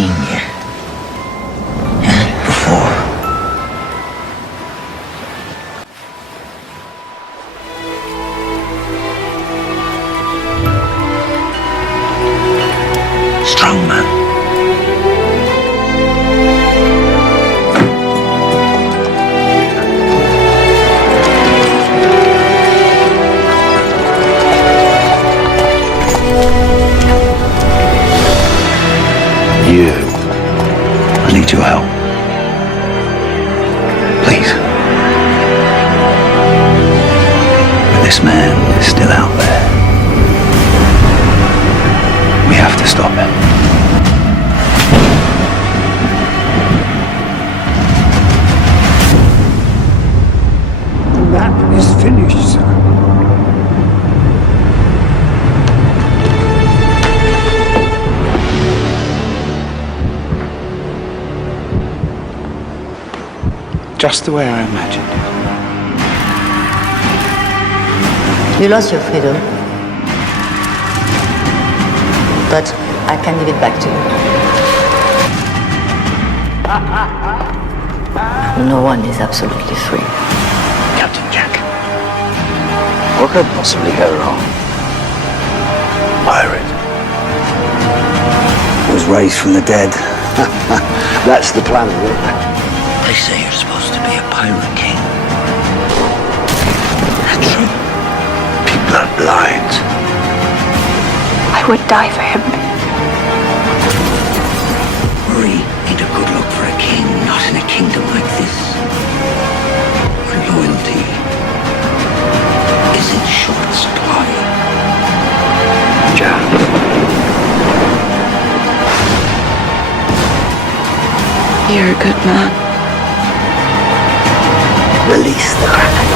seen you. Before. Strong man. I need your help. Please. But this man is still out there. We have to stop him. The map is finished, sir. Just the way I imagined it. You lost your freedom, but I can give it back to you. No one is absolutely free. Captain Jack. What could possibly go wrong? Pirate. Was raised from the dead. That's the plan, isn't it? They say you're supposed to be a pirate king. That's true. People are blind. I would die for him. Worry ain't a good look for a king, not in a kingdom like this. Where loyalty is in short supply. Jack. You're a good man. Release the Kraken.